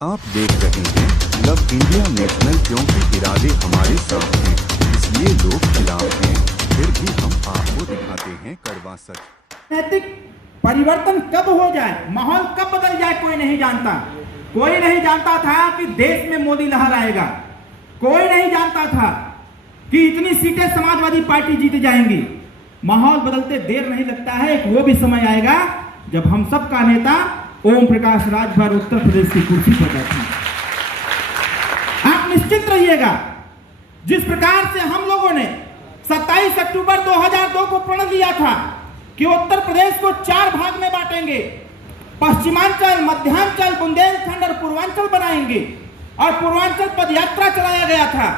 आप देख रहे हैं लव इंडिया नेशनल, क्योंकि इरादे हमारे साथ हैं, इसलिए लोग खिलाफ हैं, फिर भी हम आपको दिखाते हैं कड़वा सच। नैतिक परिवर्तन कब हो जाए, माहौल कब बदल जाए, कोई नहीं जानता। कोई नहीं जानता था कि देश में मोदी लहर आएगा। कोई नहीं जानता था कि इतनी सीटें समाजवादी पार्टी जीत जाएंगी। माहौल बदलते देर नहीं लगता है। एक वो भी समय आएगा जब हम सबका नेता ओम प्रकाश राजभर उत्तर प्रदेश की कुर्सी पर बैठे। आप निश्चित रहिएगा, जिस प्रकार से हम लोगों ने 27 अक्टूबर 2002 को प्रण लिया था कि उत्तर प्रदेश को 4 भाग में बांटेंगे, पश्चिमांचल, मध्यांचल, बुंदेलखंड और पूर्वांचल बनाएंगे, और पूर्वांचल पद यात्रा चलाया गया था।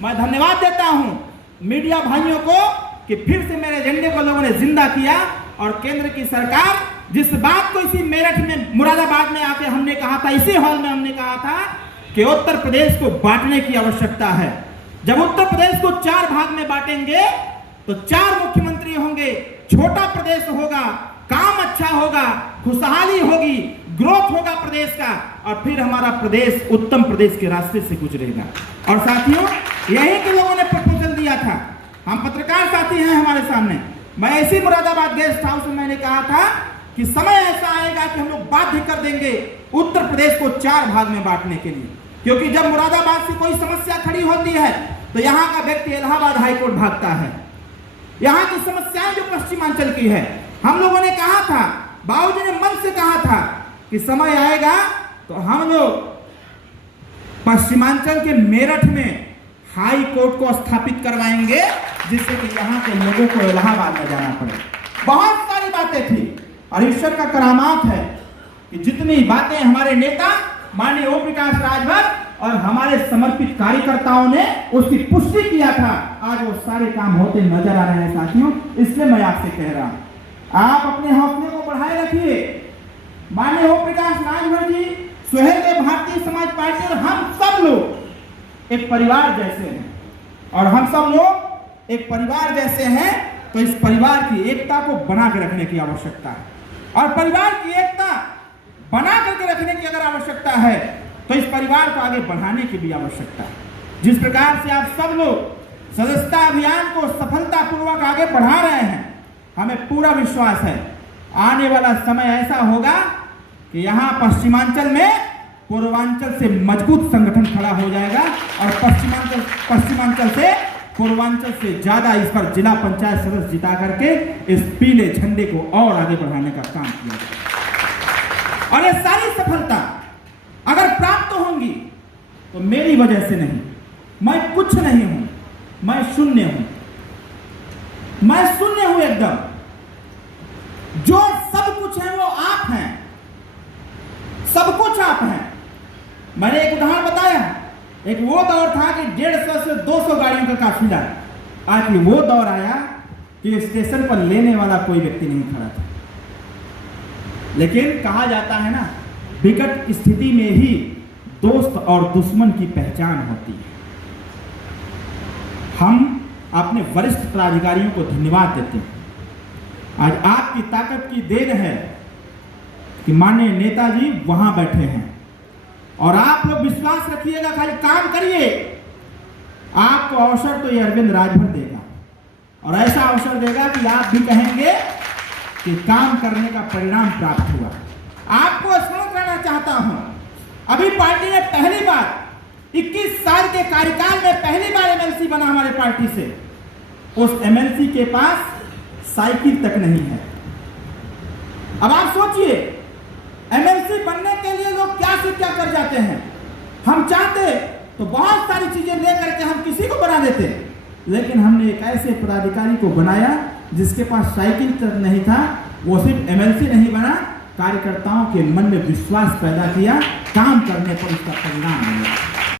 मैं धन्यवाद देता हूं मीडिया भाइयों को कि फिर से मेरे एजेंडे को लोगों ने जिंदा किया, और केंद्र की सरकार जिस बात को इसी मेरठ में, मुरादाबाद में आके हमने कहा था, इसी हॉल में हमने कहा था कि उत्तर प्रदेश को बांटने की आवश्यकता है। जब उत्तर प्रदेश को 4 भाग में बांटेंगे तो 4 मुख्यमंत्री होंगे, छोटा प्रदेश होगा, काम अच्छा होगा, खुशहाली होगी, ग्रोथ होगा प्रदेश का, और फिर हमारा प्रदेश उत्तम प्रदेश के रास्ते से गुजरेगा। और साथियों, यही के लोगों ने प्रपोजल दिया था। हम पत्रकार साथी हैं हमारे सामने। मैं ऐसी मुरादाबाद गेस्ट हाउस में मैंने कहा था कि समय ऐसा आएगा कि हम लोग बाध्य कर देंगे उत्तर प्रदेश को 4 भाग में बांटने के लिए, क्योंकि जब मुरादाबाद से कोई समस्या खड़ी होती है तो यहाँ का व्यक्ति इलाहाबाद हाईकोर्ट भागता है। यहाँ की समस्याएं जो पश्चिमांचल की है, हम लोगों ने कहा था, बाबूजी ने मन से कहा था कि समय आएगा तो हम लोग पश्चिमांचल के मेरठ में हाई कोर्ट को स्थापित करवाएंगे, जिससे कि यहाँ के लोगों को इलाहाबाद में जाना पड़े। बहुत सारी बातें थी, और ईश्वर का करामात है कि जितनी बातें हमारे नेता माननीय ओम प्रकाश राजभर और हमारे समर्पित कार्यकर्ताओं ने उसकी पुष्टि किया था, आज वो सारे काम होते नजर आ रहे हैं। साथियों, इसलिए मैं आपसे कह रहा हूं, आप अपने हौसले को बढ़ाए रखिए। माननीय ओम प्रकाश राजभर जी, सुहेलदेव भारतीय समाज पार्टी और हम सब लोग एक परिवार जैसे हैं, और हम सब लोग एक परिवार जैसे हैं, तो इस परिवार की एकता को बना के रखने की आवश्यकता है। और परिवार की एकता बना करके रखने की अगर आवश्यकता है तो इस परिवार को आगे बढ़ाने की भी आवश्यकता है। जिस प्रकार से आप सब लोग सदस्यता अभियान को सफलतापूर्वक आगे बढ़ा रहे हैं, हमें पूरा विश्वास है आने वाला समय ऐसा होगा कि यहाँ पश्चिमांचल में पूर्वांचल से मजबूत संगठन खड़ा हो जाएगा, और पश्चिमांचल से पूर्वांचल से ज्यादा इस पर जिला पंचायत सदस्य जिता करके इस पीले झंडे को और आगे बढ़ाने का काम किया जाए। और ये सारी सफलता अगर प्राप्त होंगी तो मेरी वजह से नहीं, मैं कुछ नहीं हूं, मैं शून्य हूं, मैं शून्य हूं एकदम। जो सब कुछ है वो आप हैं, सब कुछ आप हैं। मैंने एक उदाहरण बताया, एक वो दौर था कि 150 से 200 गाड़ियों का काफिला, आज वो दौर आया कि स्टेशन पर लेने वाला कोई व्यक्ति नहीं खड़ा था। लेकिन कहा जाता है ना, विकट स्थिति में ही दोस्त और दुश्मन की पहचान होती है। हम अपने वरिष्ठ पदाधिकारियों को धन्यवाद देते हैं। आज आपकी ताकत की देन है कि माननीय नेताजी वहां बैठे हैं, और आप लोग विश्वास रखिएगा, खाली काम करिए, आपको अवसर तो ये अरविंद राजभर देगा, और ऐसा अवसर देगा कि आप भी कहेंगे कि काम करने का परिणाम प्राप्त हुआ। आपको स्मरण करना चाहता हूं, अभी पार्टी ने पहली बार 21 साल के कार्यकाल में पहली बार एमएलसी बना हमारे पार्टी से। उस एमएलसी के पास साइकिल तक नहीं है। अब आप सोचिए, एमएलसी बनने के लिए लोग क्या से क्या कर जाते हैं। हम चाहते तो बहुत सारी चीजें लेकर के हम किसी को बना देते, लेकिन हमने एक ऐसे पदाधिकारी को बनाया जिसके पास साइकिल तक नहीं था। वो सिर्फ एमएलसी नहीं बना, कार्यकर्ताओं के मन में विश्वास पैदा किया, काम करने पर उसका परिणाम मिला।